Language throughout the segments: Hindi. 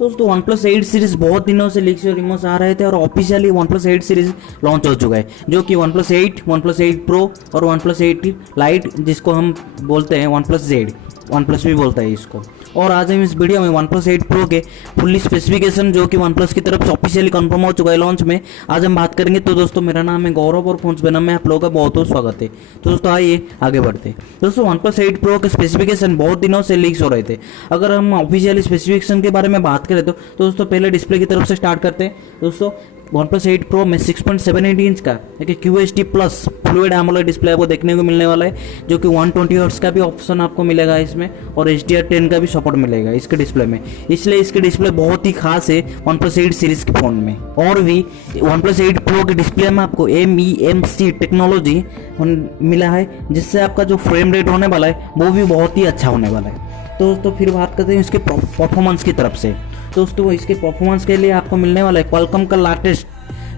दोस्तों वन प्लस 8 सीरीज बहुत दिनों से लीक्स और रिमोस आ रहे थे और officially one plus 8 series launch हो चुका है, जो कि one plus 8, one plus 8 pro और वन प्लस 8 लाइट, जिसको हम बोलते हैं one plus Z, one plus भी बोलता है इसको। और आज हम इस वीडियो में वन प्लस 8 प्रो के फुल्ली स्पेसिफिकेशन, जो कि वन प्लस की तरफ से ऑफिशियली कंफर्म हो चुका है लॉन्च में, आज हम बात करेंगे। तो दोस्तों मेरा नाम है गौरव और फोन्स बेनम में आप लोगों का बहुत बहुत स्वागत है। तो दोस्तों आइए आगे बढ़ते हैं। दोस्तों वन प्लस 8 प्रो के स्पेसिफिकेशन बहुत दिनों से लीक्स हो रहे थे। अगर हम ऑफिशियली स्पेसिफिकेशन के बारे में बात करें तो दोस्तों पहले डिस्प्ले की तरफ से स्टार्ट करते हैं। दोस्तों वन प्लस 8 प्रो में 6.78 इंच का एक QHD plus fluid AMOLED display आपको देखने को मिलने वाला है, जो कि 120 हर्ट्ज का भी ऑप्शन आपको मिलेगा इसमें, और HDR10 का भी सपोर्ट मिलेगा इसके डिस्प्ले में। इसलिए इसके डिस्प्ले बहुत ही खास है वन प्लस 8 सीरीज के फोन में। और भी वन प्लस 8 प्रो के डिस्प्ले में आपको MEMC टेक्नोलॉजी मिला है, जिससे आपका जो फ्रेम रेट होने वाला है वो भी बहुत ही अच्छा होने वाला है। तो दोस्तों फिर बात करते हैं इसके परफॉर्मेंस की तरफ से। दोस्तों इसके परफॉर्मेंस के लिए आपको मिलने वाला है क्वालकॉम का लेटेस्ट,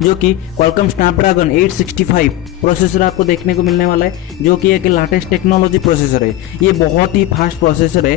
जो कि क्वालकॉम स्नैपड्रैगन 865 प्रोसेसर आपको देखने को मिलने वाला है, जो कि एक लेटेस्ट टेक्नोलॉजी प्रोसेसर है। ये बहुत ही फास्ट प्रोसेसर है,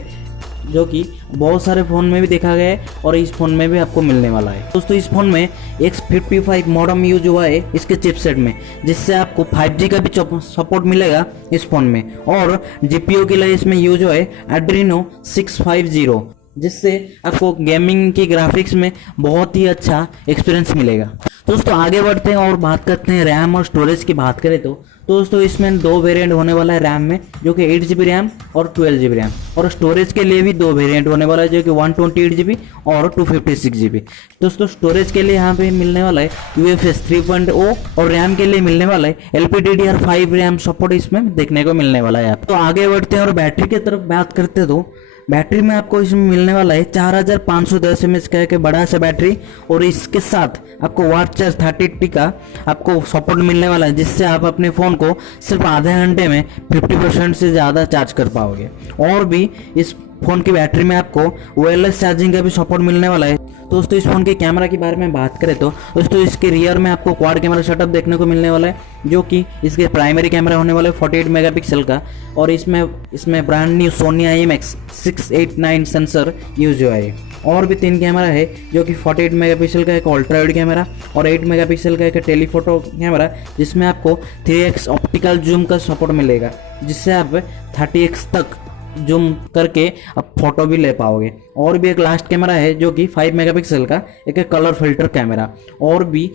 जो कि बहुत सारे फ़ोन में भी देखा गया है और इस फ़ोन में भी आपको मिलने वाला है। दोस्तों इस फ़ोन में X55 मॉडेम यूज हुआ है इसके चिपसेट में, जिससे आपको 5G का भी सपोर्ट मिलेगा इस फ़ोन में। और GPU के लिए इसमें यूज हुआ है Adreno 650, जिससे आपको गेमिंग की ग्राफिक्स में बहुत ही अच्छा एक्सपीरियंस मिलेगा। दोस्तों आगे बढ़ते हैं और बात करते हैं रैम और स्टोरेज की बात करें तो दोस्तों इसमें दो वेरिएंट होने वाला है रैम में, जो कि 8GB रैम और 12GB रैम। और स्टोरेज के लिए भी दो वेरिएंट होने वाला है, जो कि 128GB और 256GB। दोस्तों स्टोरेज के लिए यहाँ पे मिलने वाला है UFS 3.0 और रैम के लिए मिलने वाला है LPDDR5 रैम सपोर्ट इसमें देखने को मिलने वाला है। तो आगे बढ़ते हैं और बैटरी की तरफ बात करते हैं तो बैटरी में आपको इसमें मिलने वाला है 4510 mAh का एक बड़ा सा बैटरी, और इसके साथ आपको वाट चार्ज 3080 का आपको सपोर्ट मिलने वाला है, जिससे आप अपने फ़ोन को सिर्फ आधे घंटे में 50% से ज़्यादा चार्ज कर पाओगे। और भी इस फ़ोन की बैटरी में आपको वायरलेस चार्जिंग का भी सपोर्ट मिलने वाला है। दोस्तों इस फ़ोन के कैमरा के बारे में बात करें तो दोस्तों इसके रियर में आपको क्वाड कैमरा सेटअप देखने को मिलने वाला है, जो कि इसके प्राइमरी कैमरा होने वाला है 48 मेगापिक्सल का, और इसमें brand new Sony IMX 689 sensor use हुआ है। और भी 3 कैमरा है, जो कि 48 मेगापिक्सल का एक अल्ट्रा वाइड कैमरा और 8 मेगापिक्सल का एक टेलीफोटो कैमरा, जिसमें आपको 3x ऑप्टिकल जूम का सपोर्ट मिलेगा, जिससे आप 30x तक जूम करके आप फोटो भी ले पाओगे। और भी एक लास्ट कैमरा है, जो कि 5 मेगापिक्सल का एक कलर फिल्टर कैमरा। और भी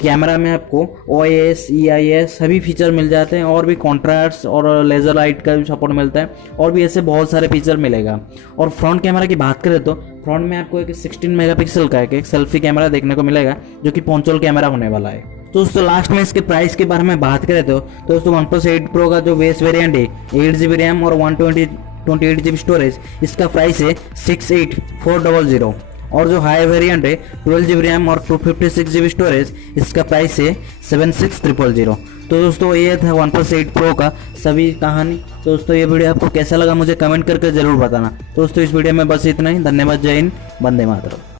कैमरा में आपको OIS EIS सभी फीचर मिल जाते हैं, और भी कॉन्ट्रास्ट और लेज़र लाइट का भी सपोर्ट मिलता है, और भी ऐसे बहुत सारे फीचर मिलेगा। और फ्रंट कैमरा की बात करें तो फ्रंट में आपको एक 16 मेगापिक्सल का एक सेल्फी कैमरा देखने को मिलेगा, जो कि पोंचोल कैमरा होने वाला है। दोस्तों लास्ट में इसके प्राइस के बारे में बात करें तो दोस्तों वन प्लस 8 प्रो का जो बेस वेरिएंट है 8GB रैम और 128GB स्टोरेज, इसका प्राइस है 68400। और जो हाई वेरिएंट है 12GB रैम और 256GB स्टोरेज, इसका प्राइस है 76300। तो दोस्तों ये था वन प्लस 8 प्रो का सभी कहानी। दोस्तों ये वीडियो आपको कैसा लगा मुझे कमेंट करके जरूर बताना। दोस्तों इस वीडियो में बस इतना ही। धन्यवाद। जय हिंद, वंदे मातरम।